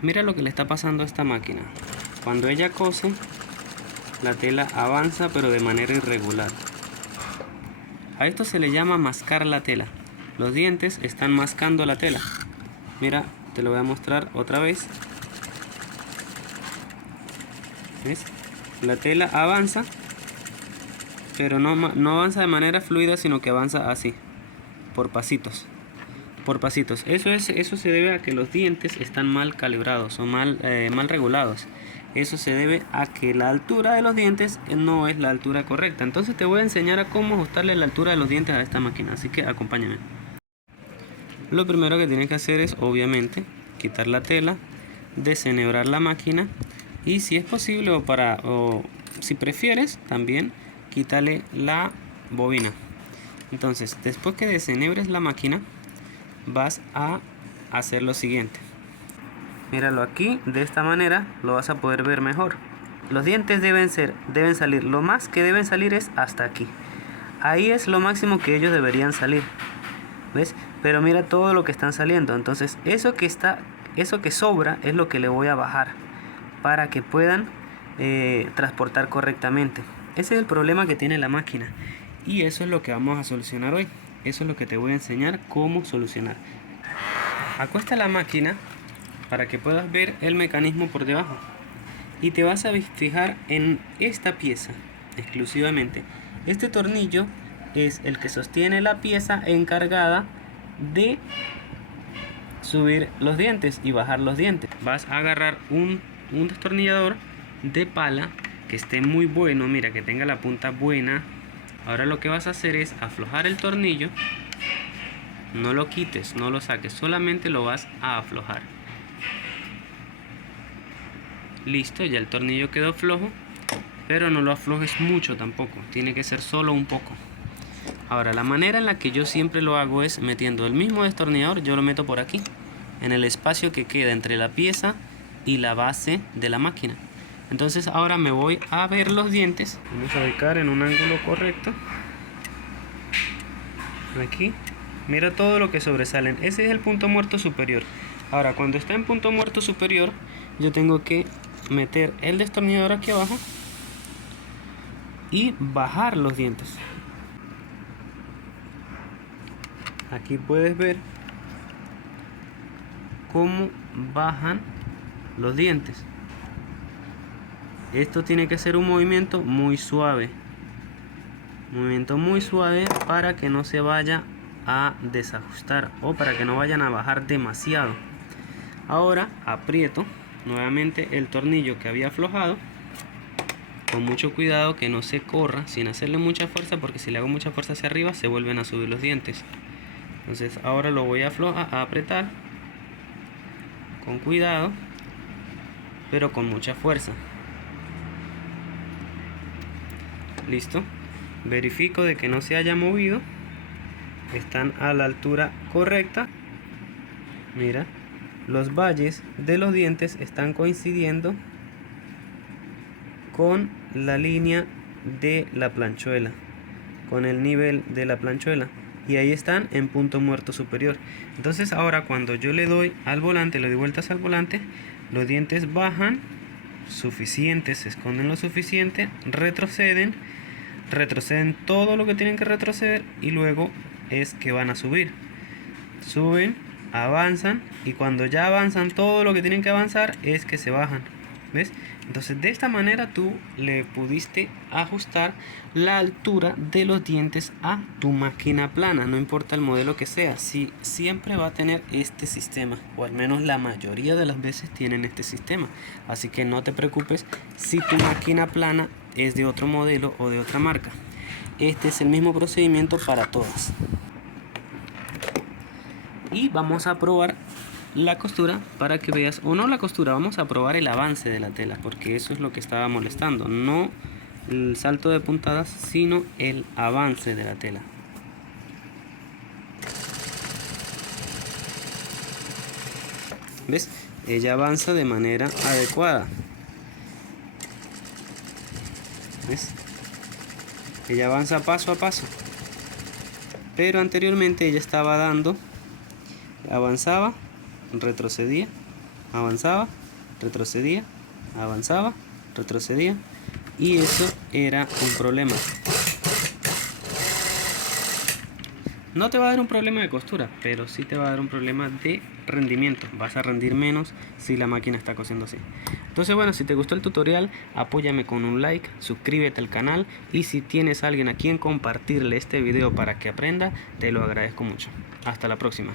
Mira lo que le está pasando a esta máquina. Cuando ella cose, la tela avanza pero de manera irregular. A esto se le llama mascar la tela. Los dientes están mascando la tela. Mira, te lo voy a mostrar otra vez. ¿Ves? La tela avanza, pero no avanza de manera fluida, sino que avanza así, por pasitos. Eso se debe a que los dientes están mal calibrados o mal regulados. Eso se debe a que la altura de los dientes no es la altura correcta. Entonces te voy a enseñar a cómo ajustarle la altura de los dientes a esta máquina, así que acompáñame. Lo primero que tienes que hacer es, obviamente, quitar la tela, desenhebrar la máquina y, si es posible o si prefieres, también quítale la bobina. Entonces, después que desenhebres la máquina, vas a hacer lo siguiente. Míralo aquí, de esta manera lo vas a poder ver mejor. Los dientes deben salir, lo más que deben salir es hasta aquí. Ahí es lo máximo que ellos deberían salir. ¿Ves? Pero mira todo lo que están saliendo. Entonces eso que sobra es lo que le voy a bajar para que puedan transportar correctamente. Ese es el problema que tiene la máquina y eso es lo que vamos a solucionar hoy. Eso es lo que te voy a enseñar cómo solucionar. Acuesta la máquina para que puedas ver el mecanismo por debajo y te vas a fijar en esta pieza exclusivamente. Este tornillo es el que sostiene la pieza encargada de subir los dientes y bajar los dientes. Vas a agarrar un destornillador de pala que esté muy bueno, mira, que tenga la punta buena. Ahora lo que vas a hacer es aflojar el tornillo. No lo quites, no lo saques, solamente lo vas a aflojar. Listo, ya el tornillo quedó flojo, pero no lo aflojes mucho tampoco, tiene que ser solo un poco. Ahora, la manera en la que yo siempre lo hago es metiendo el mismo destornillador. Yo lo meto por aquí, en el espacio que queda entre la pieza y la base de la máquina. Entonces ahora me voy a ver los dientes. Vamos a ubicar en un ángulo correcto. Aquí, mira todo lo que sobresalen. Ese es el punto muerto superior. Ahora, cuando está en punto muerto superior, yo tengo que meter el destornillador aquí abajo y bajar los dientes. Aquí puedes ver cómo bajan los dientes. Esto tiene que ser un movimiento muy suave. Para que no se vaya a desajustar o para que no vayan a bajar demasiado. Ahora aprieto nuevamente el tornillo que había aflojado. Con mucho cuidado que no se corra sin hacerle mucha fuerza, porque si le hago mucha fuerza hacia arriba se vuelven a subir los dientes. Entonces ahora lo voy a apretar con cuidado, pero con mucha fuerza. Listo. Verifico de que no se haya movido. Están a la altura correcta. Mira, los valles de los dientes están coincidiendo con la línea de la planchuela, con el nivel de la planchuela, y ahí están en punto muerto superior. Entonces ahora cuando yo le doy al volante, le doy vueltas al volante, los dientes bajan suficiente, se esconden lo suficiente, retroceden todo lo que tienen que retroceder y luego es que van a subir. Suben, avanzan, y cuando ya avanzan todo lo que tienen que avanzar es que se bajan. ¿Ves? Entonces de esta manera tú le pudiste ajustar la altura de los dientes a tu máquina plana, no importa el modelo que sea. Sí, siempre va a tener este sistema, o al menos la mayoría de las veces tienen este sistema. Así que no te preocupes si tu máquina plana es de otro modelo o de otra marca. Este es el mismo procedimiento para todas. Y vamos a probar la costura para que veas, o no la costura, vamos a probar el avance de la tela, porque eso es lo que estaba molestando, no el salto de puntadas, sino el avance de la tela. ¿Ves? Ella avanza de manera adecuada. ¿Ves? Ella avanza paso a paso, pero anteriormente ella estaba avanzaba, retrocedía avanzaba, retrocedía, avanzaba, retrocedía, y eso era un problema. No te va a dar un problema de costura, pero sí te va a dar un problema de rendimiento. Vas a rendir menos si la máquina está cosiendo así. Entonces, bueno, si te gustó el tutorial, apóyame con un like, suscríbete al canal, y si tienes a alguien a quien compartirle este video para que aprenda, te lo agradezco mucho. Hasta la próxima.